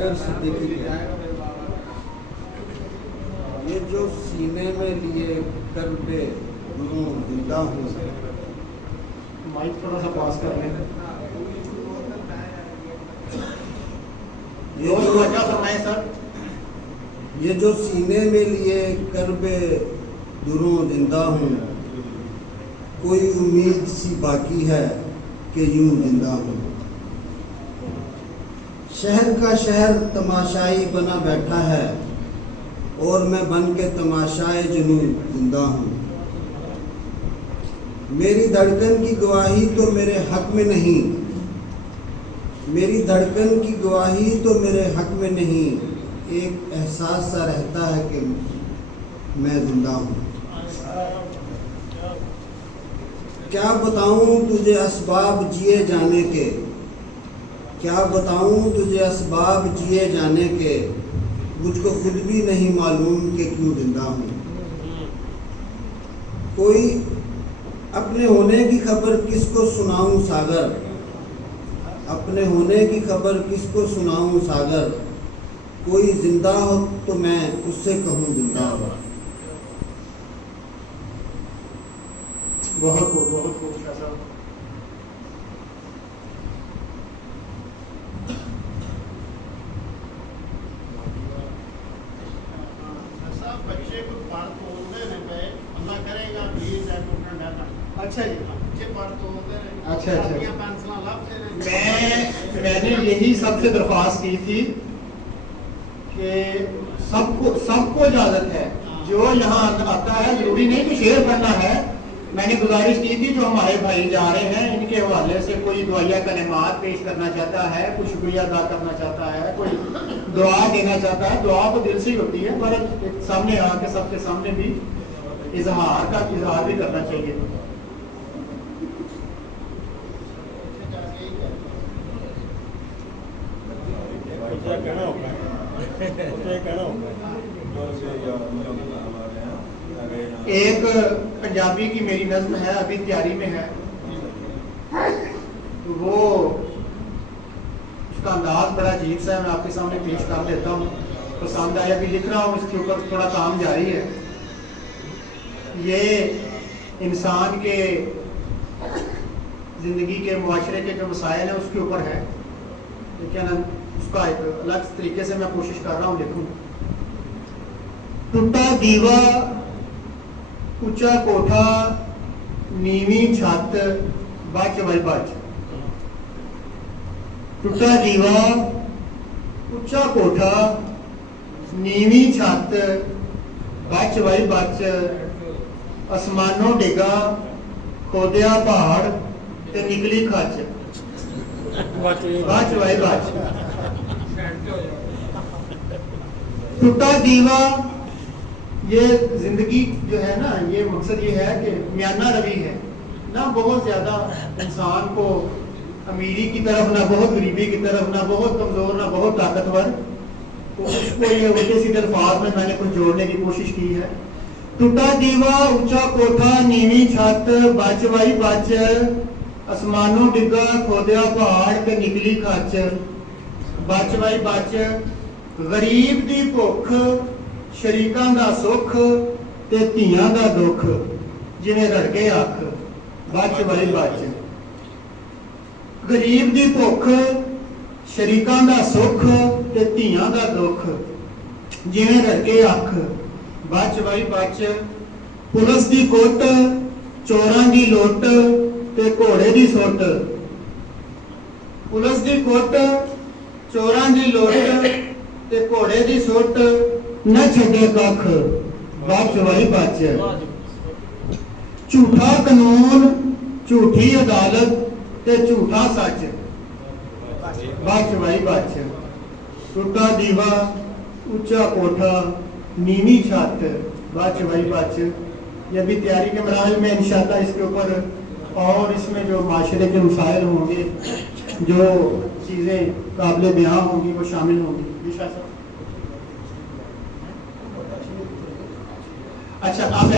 जाकिर सिद्दीकी के ये जो सीने में लिए कर्बे गुरूं जिंदा हूँ। माइक थोड़ा सा पास कर लें। ये जो सीने में लिए कर्बे दुरूं जिंदा हूँ, कोई उम्मीद सी बाकी है कि यूं जिंदा हूँ। शहर का शहर तमाशाई बना बैठा है और मैं बन के तमाशाए जुनून जिंदा हूँ। मेरी धड़कन की गवाही तो मेरे हक में नहीं, मेरी धड़कन की गवाही तो मेरे हक में नहीं, एक एहसास सा रहता है कि मैं जिंदा हूँ। क्या बताऊँ तुझे असबाब जिए जाने के, क्या बताऊँ तुझे असबाब जिए जाने के, मुझको खुद भी नहीं मालूम कि क्यों जिंदा हूँ। कोई अपने होने की खबर किसको सुनाऊँ सागर, अपने होने की खबर किसको सुनाऊँ सागर, कोई जिंदा हो तो मैं उससे कहूँ जिंदा हो। बहुत खूब साहब। बच्चे को पढ़ तोड़ते नहीं पे अल्लाह करेगा 20 अच्छा जी बच्चे पढ़ तोड़ते नहीं। अच्छा पेंसिल लाते मैंने यही सबसे दरख्वास्त की थी कि सबको इजाजत है, जो यहाँ आता है जरूरी नहीं कि शेर पढ़ना है। मैंने गुजारिश की थी जो हमारे भाई जा रहे हैं इनके हवाले से कोई दुआया कलिमात पेश करना चाहता है, कोई शुक्रिया अदा करना चाहता है, कोई दुआ देना चाहता है। दुआ तो दिल से ही होती है, पर सामने आके सबके सामने भी इजहार भी करना चाहिए। एक पंजाबी की मेरी नज्म है, अभी तैयारी में है, तो वो उसका अंदाज बड़ा अजीब सा है, मैं आपके सामने पेश कर देता हूँ। पसंद आया, अभी लिख रहा हूँ, इसके ऊपर थोड़ा काम जारी है। ये इंसान के जिंदगी के मुआशरे के जो मसाइल हैं उसके ऊपर है, लेकिन उसका एक अलग तरीके से मैं कोशिश कर रहा हूँ लिखूं। टूटा दीवा, ऊंचा कोठा, नीवी छत, बच वही बच। टूटा दीवा, ऊंचा कोठा, नीवी छत, बच वही बच। आसमानों डिगा, खोदिया पहाड़ ते निकली खच, बच वही बच। टूटा दीवा, ये जिंदगी जो है ना, ये मकसद ये है कि म्याना रवि है ना, बहुत ज्यादा इंसान को अमीरी की तरफ, ना बहुत गरीबी की तरफ, ना बहुत कमजोर, ना बहुत ताकतवर। तो उसको ये उल्टे सीधे अल्फाज में मैंने कुछ जोड़ने की कोशिश की है। टूटा दीवा, ऊंचा कोठा, नीवी छत, बच वही बच। आसमानों डिगा, खोदिया पहाड़ ते निकली खच, बच वही बच। गरीब दी भुख, शरीकां दा सुख ते धीआं दा दुख, जिवें रड़के अख, बच वही बच। गरीब दी भुख, शरीकां दा सुख ते धीआं दा दुख, जिवें रड़के अख, बच वही बच। पुलिस दी कुट, चोरां दी लुट ते घोड़े दी सुट, पुलिस दी कुट, चोरां दी लुट ते घोड़े दी सुट, न छड़े कख, बच वही बच। झूठा कानून, झूठी अदालत ते झूठा सच, बच वही बच। टूटा दीवा, ऊंचा कोठा, नीवी छत, बच वही बच। ये भी तैयारी के मराहल में इंशाअल्लाह इसके ऊपर और इसमें जो माशरे के मसाइल होंगे, जो चीज़ें काबिल बयां होंगी वो शामिल होंगी। अच्छा, अब